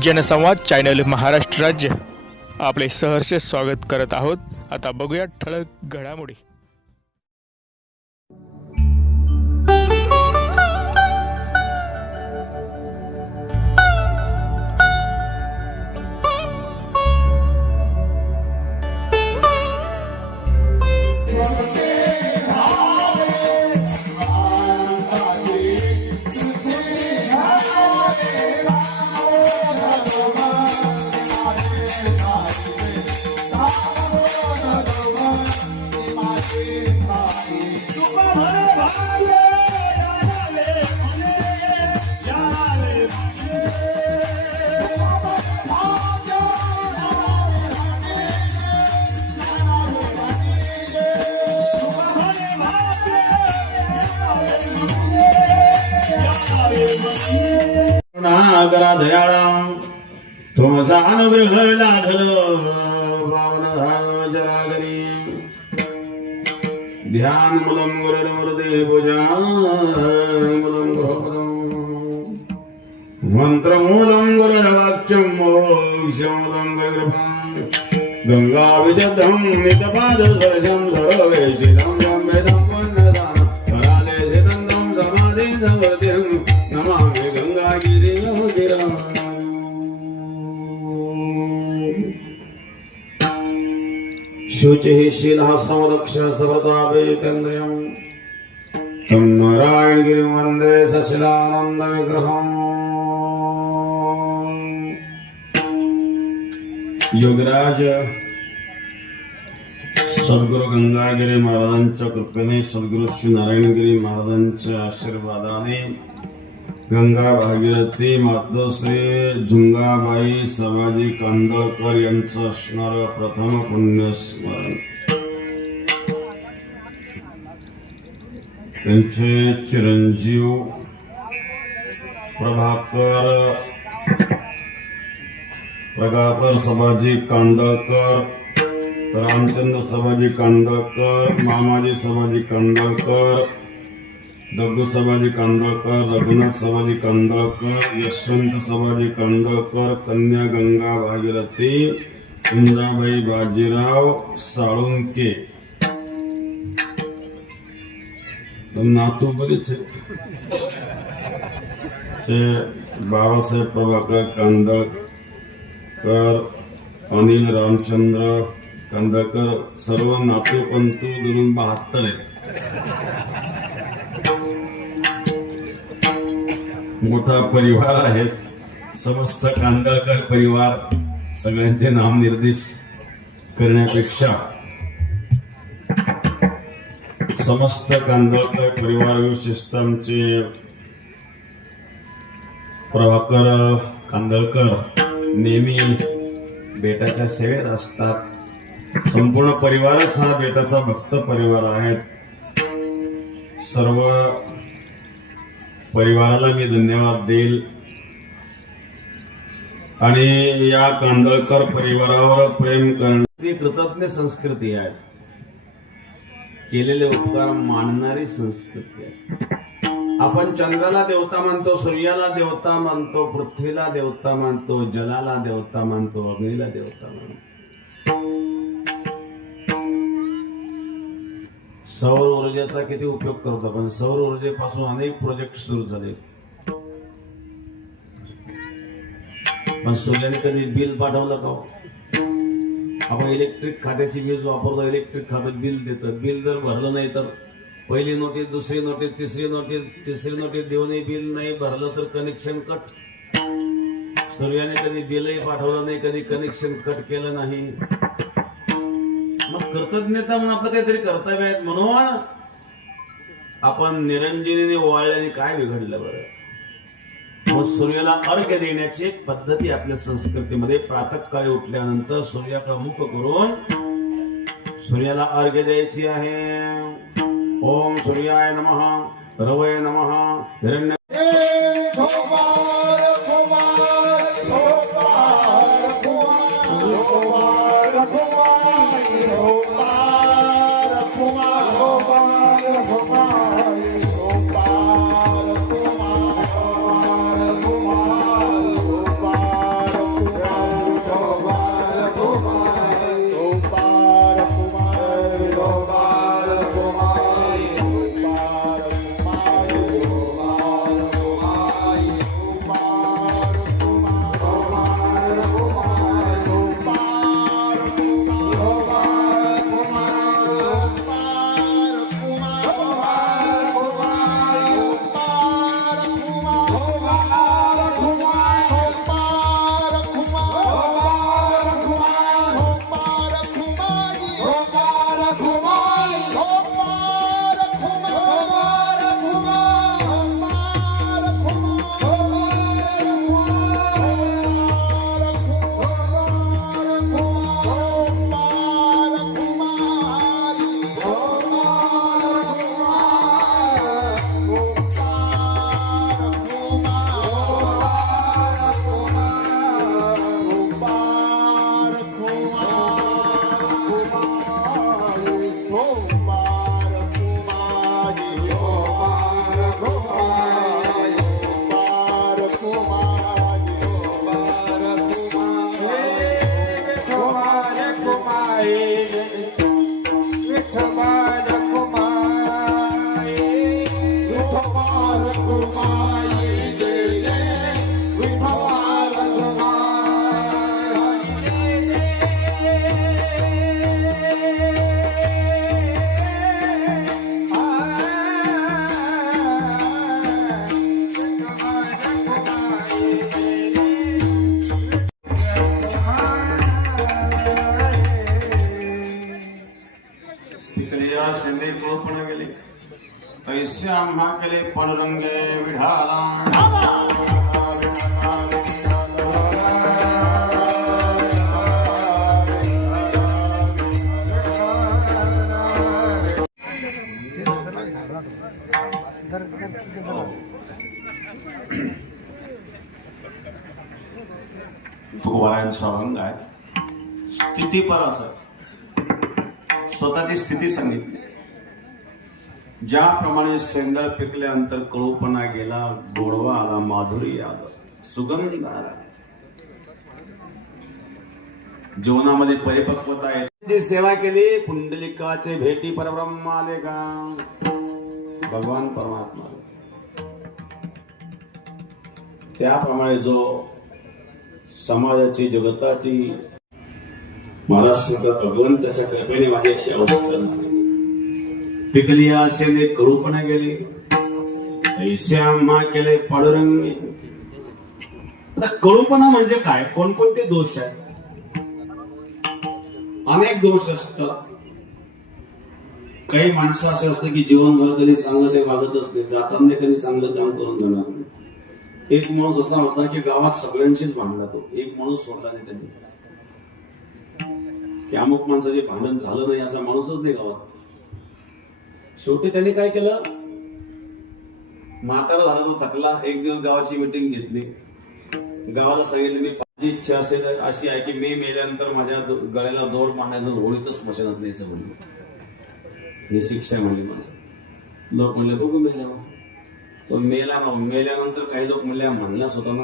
जनसंवाद चॅनल महाराष्ट्र राज्य. आपले सहर्ष स्वागत करत आहोत. आता बघूया ठळक घडामोडी. थोमसा अनुग्रह लाढल पावन धाम जरागरी ध्यान मुलम गुरुर मुरदे भुजा मुलम गृहपदम मंत्र मूलम गुरुर वाक्यम मोक्षम मूलम शुचिः शीलः संरक्ष सर्वदा तं नारायणगिरिं वन्दे सशिलानन्दविग्रहम् योगराज सद्गुरु गंगागिरी महाराजांच्या कृपेने सद्गुरु श्री नारायणगिरी महाराजांच्या आशीर्वादाने गंगा भागीरथी मातोश्री झुंगाबाई सवाजी कांदळकर यांचं असणारं प्रथम पुण्यस्मरण. त्यांचे चिरंजीव प्रभाकर प्रभाकर सभाजी कांदळकर रामचंद्र सभाजी कांदळकर मामाजी सभाजी कांदळकर दगडू सभाजी कांदळकर रघुनाथ सभाजी कांदळकर यशवंत सभाजी कांदळकर कन्या गंगा भागीरथी इंदाबाई बाजीराव साळुंके. नातू बरेच चे बाबासाहेब प्रभाकर कांदळकर अनिल रामचंद्र कांदळकर सर्व नातू पंतू धरून बहात्तर आहेत. मोठा परिवार आहे. समस्त कांदळकर परिवार सगळ्यांचे नामनिर्देश करण्यापेक्षा समस्त कांदळकर परिवार विशिष्ट आमचे प्रभाकर कांदळकर नेहमी बेटाच्या सेवेत असतात. संपूर्ण परिवारच हा बेटाचा भक्त परिवार आहे. सर्व परिवाराला मी धन्यवाद देईल. आणि या कांदळकर परिवारावर प्रेम करणारी कृतज्ञ संस्कृती आहे. केलेले उपकार मानणारी संस्कृती आहे. आपण चंद्राला देवता मानतो सूर्याला देवता मानतो पृथ्वीला देवता मानतो जलाला देवता मानतो अग्नीला देवता मानतो. सौर ऊर्जेचा किती उपयोग करतो? आपण सौर ऊर्जेपासून अनेक प्रोजेक्ट सुरू झाले. पण सूर्याने कधी बिल पाठवलं का हो? आपण इलेक्ट्रिक खात्याची वीज वापरतो इलेक्ट्रिक खात्यात बिल देतं बिल जर भरलं नाही तर पहिली नोटीस दुसरी नोटीस तिसरी नोटीस तिसरी नोटीस देऊनही बिल नाही भरलं तर कनेक्शन कट सूर्याने कधी बिलही पाठवलं नाही कधी कनेक्शन कट केलं नाही. मग कृतज्ञता म्हणून आपलं काहीतरी कर्तव्य आहेत म्हणून आपण निरंजनीने ओवाळल्याने काय बिघडलं बरं? मग सूर्याला अर्घ्य देण्याची एक पद्धती आपल्या संस्कृतीमध्ये प्रातःकाळी उठल्यानंतर सूर्याकडे मुख करून सूर्याला अर्घ्य द्यायची आहे. ओम सूर्याय नमः रवय नमः हिरण्य तैसे आम्हा पडरंगे विढाला. तुकोबारायांचा अभंग आहे स्थिती पर असं. स्वतःची स्थिती सांगितली. ज्याप्रमाणे शेंगळ पिकल्यानंतर कळूपणा गेला गोडवा आला माधुरी आला सुगंध आला. जीवनामध्ये परिपक्वता आहे जी सेवा केली पुंडलिकाचे भेटी परब्रह्म आले का? भगवान परमात्मा त्याप्रमाणे जो समाजाची जगताची महाराष्ट्र सांगतात भगवंताच्या कृपेने माझी अशी अवस्था पिकली आशेने करूपणा गेले ऐसे आम्हा केले पाडुरंगी कळूपणा म्हणजे काय? कोणकोणते दोष आहेत? अनेक दोष असतात. काही माणसं असं असतं की जीवनभर कधी चांगलं ते वागतच नाही जाताना कधी चांगलं काम करून देणार नाही. एक माणूस असा होता की गावात सगळ्यांशीच भांडला तो. एक माणूस सोडला नाही त्यांनी. की अमुक माणसाचे भांडण झालं नाही असा माणूसच नाही गावात. शेवटी त्यांनी काय केलं? म्हातारा झाला तो थकला. एक दिवस गावाची मिटिंग घेतली. गावाला सांगितलं मी माझी इच्छा असेल अशी आहे की मी मेल्यानंतर माझ्या गळ्याला दोर पाण्याचं होळीतच स्मशानात न्यायचं म्हणलं हे शिक्षा म्हणली माझं. लोक म्हणले बघू मेल्यावर तो मेला ना मेल्यानंतर काही लोक म्हणले म्हणलाच होता ना.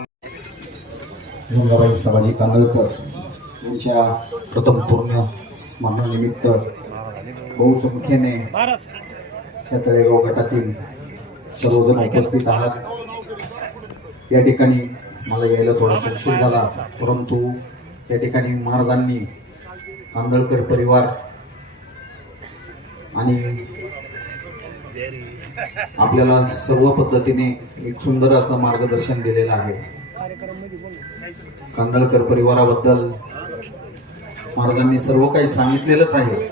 गंगाबाई संभाजी कांदळकर यांच्या प्रथम पूर्ण स्मरणानिमित्त बहुसंख्येने या तळेगाव गटातील सर्वजण उपस्थित आहात. या ठिकाणी मला यायला थोडासा उशीर झाला परंतु या ठिकाणी महाराजांनी आंदळकर परिवार आणि आपल्याला सर्व पद्धतीने एक सुंदर असं मार्गदर्शन दिलेलं आहे. कांदळकर परिवाराबद्दल महाराजांनी सर्व काही सांगितलेलंच आहे.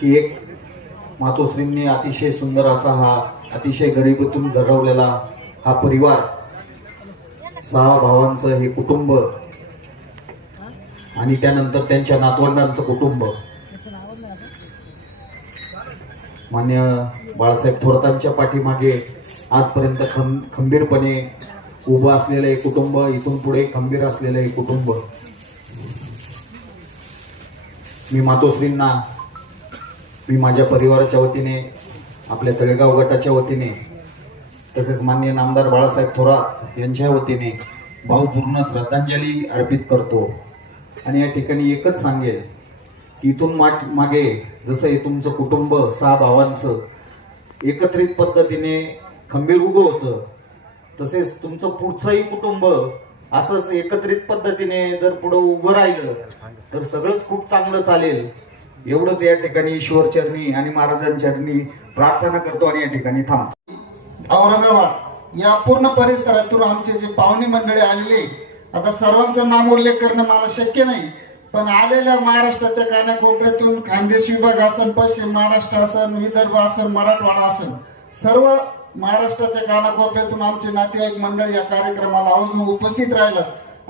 की एक मातोश्रींनी अतिशय सुंदर असा हा अतिशय गरिबीतून घडवलेला हा परिवार सहा भावांचं हे कुटुंब आणि त्यानंतर त्यांच्या नातवंडांचं कुटुंब. मान्य बाळासाहेब थोरातांच्या पाठीमागे आजपर्यंत खं खंबीरपणे उभं असलेलं हे कुटुंब इथून पुढे खंबीर असलेलं हे कुटुंब. मी मातोश्रींना मी माझ्या परिवाराच्या वतीने आपल्या तळेगाव गटाच्या वतीने तसेच माननीय नामदार बाळासाहेब थोरात यांच्या वतीने भावपूर्ण श्रद्धांजली अर्पित करतो. आणि या ठिकाणी एकच सांगेल की इथून माट मागे जसं हे तुमचं कुटुंब सहा भावांचं एकत्रित पद्धतीने खंबीर उभं होतं तसेच तुमचं पुढचंही कुटुंब असंच एकत्रित पद्धतीने जर पुढं उभं राहिलं तर सगळंच खूप चांगलं चालेल. एवढंच या ठिकाणी ईश्वरचरणी आणि महाराजांचरणी प्रार्थना करतो आणि या ठिकाणी थांबतो. औरंगाबाद या पूर्ण परिसरातून आमचे जे पाहुणे मंडळी आलेले आता सर्वांचं नाम उल्लेख करणं मला शक्य नाही पण आलेल्या महाराष्ट्राच्या कानाकोपऱ्यातून खानदेश विभाग असन पश्चिम महाराष्ट्र असन विदर्भ असन मराठवाडा असन सर्व महाराष्ट्राच्या कानाकोपऱ्यातून आमचे नातेवाईक मंडळ या कार्यक्रमाला आवर्जून उपस्थित राहिलं.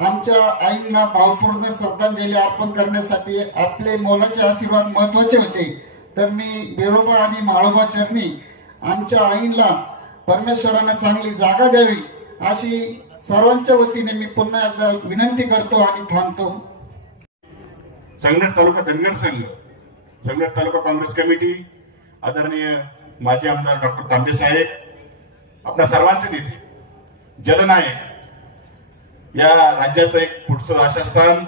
आमच्या आईंना भावपूर्ण श्रद्धांजली अर्पण करण्यासाठी आपले मोलाचे आशीर्वाद महत्त्वाचे होते. तर मी बेरोबा आणि माळोबा चरणी आमच्या आईंना परमेश्वरानं चांगली जागा द्यावी अशी सर्वांच्या वतीने मी पुन्हा एकदा विनंती करतो आणि थांबतो. संगनेर तालुका धनगर संघ संगनेर तालुका काँग्रेस कमिटी आदरणीय माजी आमदार डॉक्टर तांबे साहेब आपल्या सर्वांचे नेते जलनायक या राज्याचं एक पुढचं आशास्थान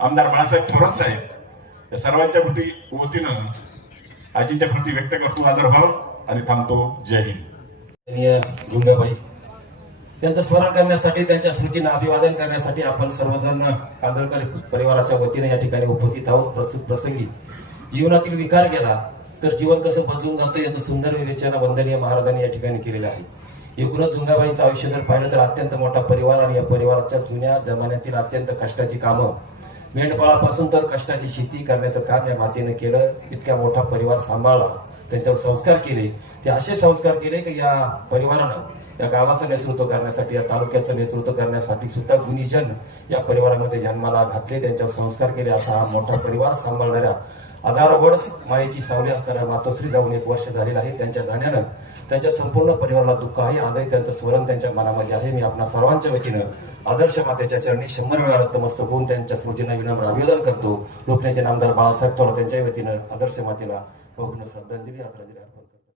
आमदार बाळासाहेब थोरात साहेब या सर्वांच्या प्रती वतीनं आजीच्या प्रती व्यक्त करतो आदरभाव आणि थांबतो जय हिंद. त्यांचं स्मरण करण्यासाठी त्यांच्या स्मृतींना अभिवादन करण्यासाठी आपण सर्वजण कांदळकर परिवाराच्या वतीने या ठिकाणी उपस्थित आहोत. प्रस्तुत प्रसंगी जीवनातील विकार गेला तर जीवन कसं बदलून जातं याचं सुंदर विवेचना वंदनीय महाराजांनी या ठिकाणी केलेलं आहे. एकूणच दुंगाबाईंचं आयुष्य जर पाहिलं तर अत्यंत मोठा परिवार आणि या परिवाराच्या जुन्या जमान्यातील अत्यंत कष्टाची कामं. मेंढपाळापासून तर कष्टाची शेती करण्याचं काम या मातेनं केलं. इतका मोठा परिवार सांभाळला. त्यांच्यावर संस्कार केले. ते असे संस्कार केले की या परिवारानं या गावाचं नेतृत्व करण्यासाठी या तालुक्याचं नेतृत्व करण्यासाठी सुद्धा गुणीजन या परिवारामध्ये जन्माला घातले. त्यांच्यावर संस्कार केले. असा हा मोठा परिवार सांभाळणाऱ्या आधारवड मायेची सावली असणाऱ्या मातोश्री जाऊन एक वर्ष झालेलं आहे. त्यांच्या जाण्यानं त्यांच्या संपूर्ण परिवाराला दुःख आहे. आजही त्यांचं स्मरण त्यांच्या मनामध्ये आहे. मी आपल्या सर्वांच्या वतीनं आदर्श मातेच्या चरणी शंभर वेळा नतमस्तक होऊन त्यांच्या स्मृतीनं विनम्र अभिवादन करतो. लोकनेते नामदार बाळासाहेब थोरात त्यांच्या वतीनं आदर्श मातेला भावपूर्ण श्रद्धांजली आदरांजली अर्पण